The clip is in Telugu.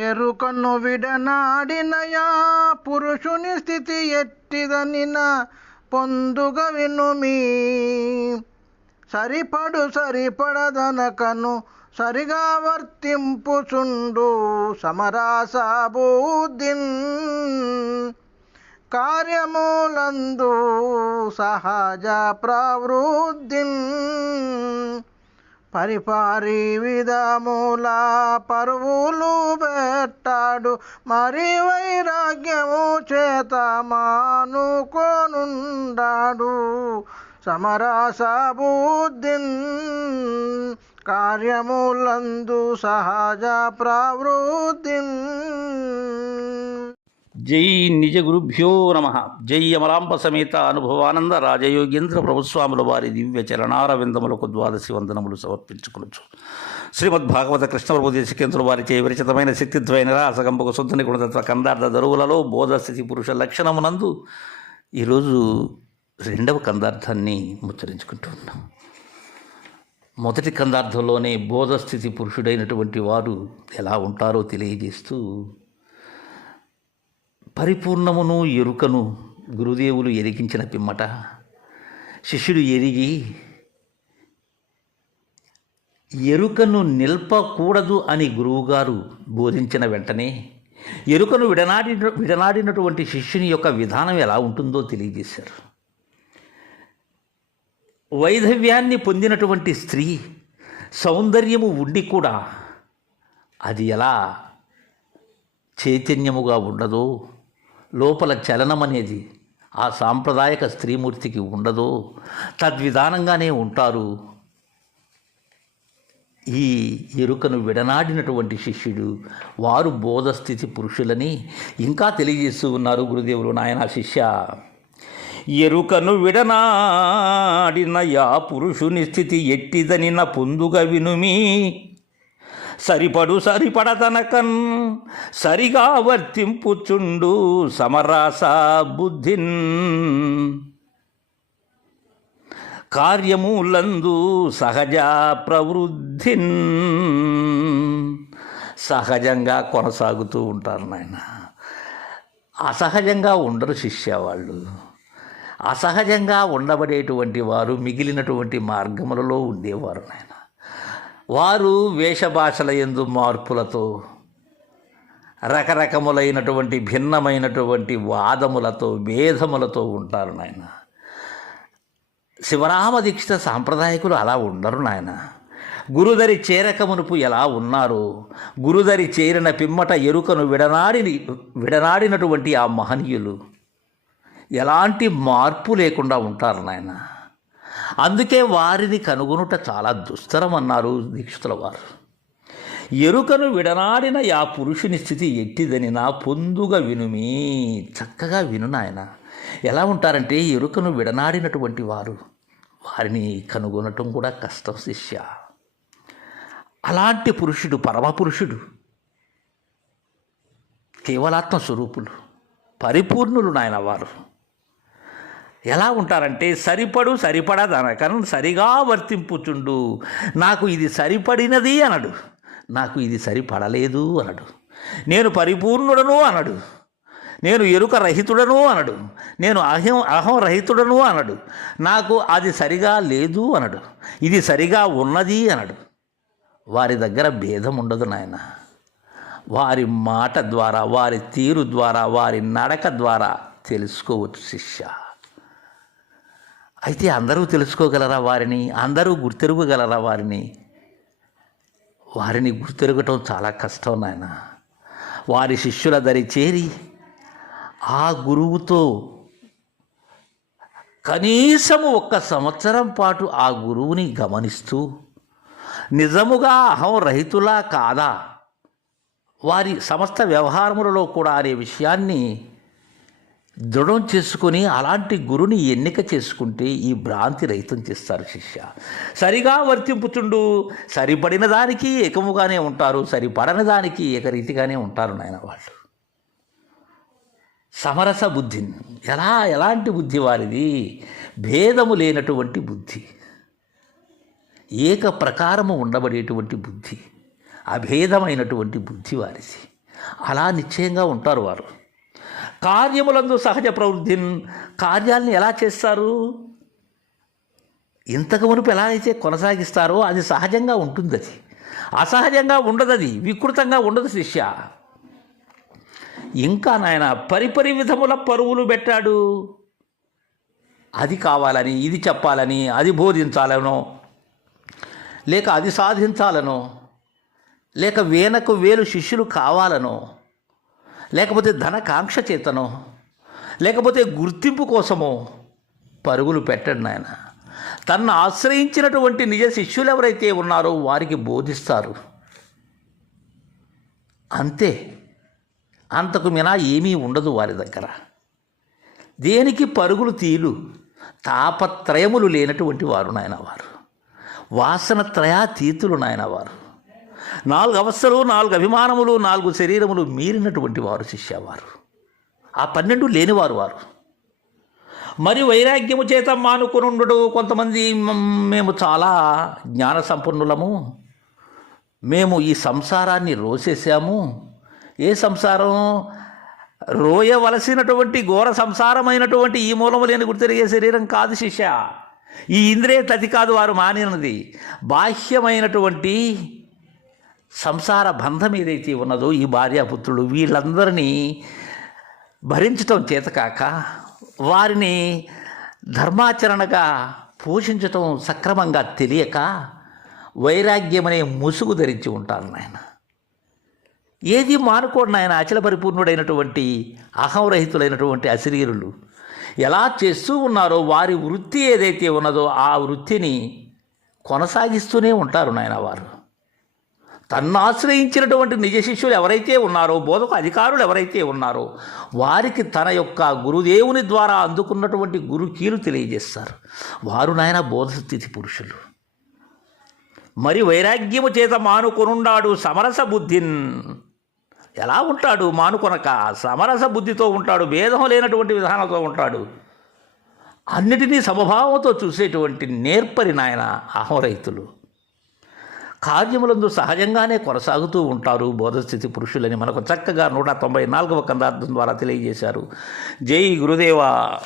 ఎరుకను విడనాడినయా పురుషుని స్థితి ఎట్టిదనిన పొందుగ వినుమీ సరిపడు సరిపడదనకను సరిగా వర్తింపుచుండు సమరాసాబూదిన్. కార్యములందు సహజ ప్రవృద్ధిన్. పరిపారి విధముల పరువులు పెట్టాడు మరి వైరాగ్యము చేత మానుకోనుండాడు. సమరస బుద్ధిన్ కార్యములందు సహజ ప్రవృద్ధిన్ జై నిజ గురుభ్యో నమ. జై అమలాంబ సమేత అనుభవానంద రాజయోగేంద్ర ప్రభుస్వాముల వారి దివ్య చరణారవిందములకు ద్వాదశి వందనములు సమర్పించుకోవచ్చు శ్రీమద్ భాగవత కృష్ణ ప్రభు దేశికేంద్రుల వారిచే విరచితమైన శక్తిద్వైన రాసగంపకు శుద్ధని గుణతత్వ కందార్థ దరువులలో బోధస్థితి పురుష లక్షణమునందు ఈరోజు రెండవ కందార్థాన్ని ముచ్చరించుకుంటూ ఉన్నాం. మొదటి కందార్థంలోనే బోధస్థితి పురుషుడైనటువంటి వారు ఎలా ఉంటారో తెలియజేస్తూ పరిపూర్ణమును ఎరుకను గురుదేవులు ఎరిగించిన పిమ్మట. శిష్యుడు ఎరిగి ఎరుకను నిల్పకూడదు అని గురువుగారు బోధించిన వెంటనే ఎరుకను విడనాడి విడనాడినటువంటి శిష్యుని యొక్క విధానం ఎలా ఉంటుందో తెలియజేశారు. వైధవ్యాన్ని పొందినటువంటి స్త్రీ సౌందర్యము ఉండి కూడా అది ఎలా చైతన్యముగా ఉండదో లోపల చలనం అనేది ఆ సాంప్రదాయక స్త్రీమూర్తికి ఉండదో. తద్విధానంగానే ఉంటారు. ఈ ఎరుకను విడనాడినటువంటి శిష్యుడు వారు బోధస్థితి పురుషులని ఇంకా తెలియజేస్తూ ఉన్నారు గురుదేవులు నాయన శిష్య. ఎరుకను విడనాడిన యా పురుషుని స్థితి ఎట్టిదని నా పొందుగా వినుమి. సరిపడు సరిపడతనకన్ సరిగా వర్తింపుచుండు సమరాస బుద్ధిన్. కార్యములందు సహజ ప్రవృద్ధిన్. సహజంగా కొనసాగుతూ ఉంటారు నాయన. అసహజంగా ఉండరు శిష్య వాళ్ళు అసహజంగా ఉండబడేటువంటి వారు మిగిలినటువంటి మార్గములలో ఉండేవారు నాయన. వారు వేషభాషల ఎందు మార్పులతో రకరకములైనటువంటి భిన్నమైనటువంటి వాదములతో భేదములతో ఉంటారు నాయన. శివరామ దీక్షిత సాంప్రదాయకులు అలా ఉండరు నాయన. గురుదరి చేరకమునుపు ఎలా ఉన్నారు గురుదరి చేరిన పిమ్మట ఎరుకను విడనాడి విడనాడినటువంటి ఆ మహనీయులు ఎలాంటి మార్పు లేకుండా ఉంటారు నాయన. అందుకే వారిని కనుగొనుట చాలా దుస్తరం అన్నారు దీక్షితుల వారు ఎరుకను విడనాడిన యా పురుషుని స్థితి ఎట్టిదని నా పొందుగా వినుమి. చక్కగా విను నాయన. ఎలా ఉంటారంటే ఎరుకను విడనాడినటువంటి వారు. వారిని కనుగొనటం కూడా కష్టం శిష్య. అలాంటి పురుషుడు పరమపురుషుడు కేవలాత్మ స్వరూపులు. పరిపూర్ణులు నాయన వారు. ఎలా ఉంటారంటే సరిపడు సరిపడదనకను సరిగా వర్తింపుచుండు. నాకు ఇది సరిపడినది అనడు నాకు ఇది సరిపడలేదు అనడు నేను పరిపూర్ణుడను అనడు నేను ఎరుక రహితుడను అనడు నేను అహం అహం రహితుడను అనడు నాకు అది సరిగా లేదు అనడు ఇది సరిగా ఉన్నది అనడు వారి దగ్గర భేదం ఉండదు నాయన. వారి మాట ద్వారా వారి తీరు ద్వారా వారి నడక ద్వారా తెలుసుకోవచ్చు శిష్య. అయితే అందరూ తెలుసుకోగలరా వారిని? అందరూ గుర్తెరుగగలరా వారిని? వారిని గుర్తెరగటం చాలా కష్టం నాయన. వారి శిష్యుల దరి చేరి ఆ గురువుతో కనీసము ఒక్క సంవత్సరం పాటు ఆ గురువుని గమనిస్తూ నిజముగా అహం రహితులా కాదా? వారి సమస్త వ్యవహారములలో కూడా అనే విషయాన్ని దృఢం చేసుకుని అలాంటి గురుని ఎన్నిక చేసుకుంటే ఈ భ్రాంతి రహితం చేస్తారు శిష్య. సరిగా వర్తింపుచుండు సరిపడిన దానికి ఏకముగానే ఉంటారు సరిపడని దానికి ఏకరీతిగానే ఉంటారు నాయన వాళ్ళు. సమరస బుద్ధి ఎలా ఎలాంటి బుద్ధి వారిది? భేదము లేనటువంటి బుద్ధి ఏక ప్రకారము ఉండబడేటువంటి బుద్ధి అభేదమైనటువంటి బుద్ధి వారిది. అలా నిశ్చయంగా ఉంటారు వారు. కార్యములందు సహజ ప్రవృద్ధిన్. కార్యాలను ఎలా చేస్తారు? ఇంతకు మునుపు ఎలా అయితే కొనసాగిస్తారో అది సహజంగా ఉంటుంది అది అసహజంగా ఉండదు అది వికృతంగా ఉండదు శిష్య. ఇంకా నాయన పరిపరి విధముల పరువులు పెట్టాడు. అది కావాలని ఇది చెప్పాలని అది బోధించాలనో లేక అది సాధించాలనో లేక వేనకు వేలు శిష్యులు కావాలనో లేకపోతే ధనకాంక్ష చేతనో? లేకపోతే గుర్తింపు కోసమో? పరుగులు పెట్టండి నాయన. తన్ను ఆశ్రయించినటువంటి నిజ శిష్యులు ఎవరైతే ఉన్నారో వారికి బోధిస్తారు. అంతే. అంతకు మినా ఏమీ ఉండదు వారి దగ్గర. దేనికి పరుగులు తీలు? తాపత్రయములు లేనటువంటి వారు నాయన వారు. వాసన త్రయాతీతులు నాయన వారు. నాలుగు అవస్థలు నాలుగు అభిమానములు నాలుగు శరీరములు మీరినటువంటి వారు శిష్యవారు. ఆ పన్నెండు లేనివారు వారు. మరి వైరాగ్యము చేత మానుకునుండు కొంతమంది మేము చాలా జ్ఞాన సంపన్నులము మేము ఈ సంసారాన్ని రోసేసాము ఏ సంసారం? రోయవలసినటువంటి ఘోర సంసారమైనటువంటి ఈ మూలము లేని గుర్తిరిగే శరీరం కాదు శిష్య. ఈ ఇంద్రియ తతి కాదు వారు మానినది. బాహ్యమైనటువంటి సంసార బంధం ఏదైతే ఉన్నదో ఈ భార్యాపుత్రులు వీళ్ళందరినీ భరించటం చేతకాక వారిని ధర్మాచరణగా పోషించటం సక్రమంగా తెలియక వైరాగ్యమనే ముసుగు ధరించి ఉంటారు నాయన. ఏది మానుకోండి ఆయన అచల పరిపూర్ణుడైనటువంటి అహంరహితులైనటువంటి అశరీరులు. ఎలా చేస్తూ ఉన్నారో వారి వృత్తి ఏదైతే ఉన్నదో ఆ వృత్తిని కొనసాగిస్తూనే ఉంటారు నాయన వారు. తన్ను ఆశ్రయించినటువంటి నిజ శిష్యులు ఎవరైతే ఉన్నారో బోధకు అధికారులు ఎవరైతే ఉన్నారో వారికి తన యొక్క గురుదేవుని ద్వారా అందుకున్నటువంటి గురుకీలు తెలియజేస్తారు. వారు నాయన బోధస్థితి పురుషులు. మరి వైరాగ్యము చేత మానుకొనుండాడు సమరస బుద్ధిన్. ఎలా ఉంటాడు మానుకొనక? సమరస బుద్ధితో ఉంటాడు భేదం లేనటువంటి విధానంతో ఉంటాడు. అన్నిటినీ సమభావంతో చూసేటువంటి నేర్పరి నాయన అహోరైతులు కార్యములందు సహజంగానే కొనసాగుతూ ఉంటారు బోధస్థితి పురుషులని. మనకు చక్కగా నూట తొంభై నాలుగవ కందార్థం ద్వారా తెలియజేశారు. జై గురుదేవా.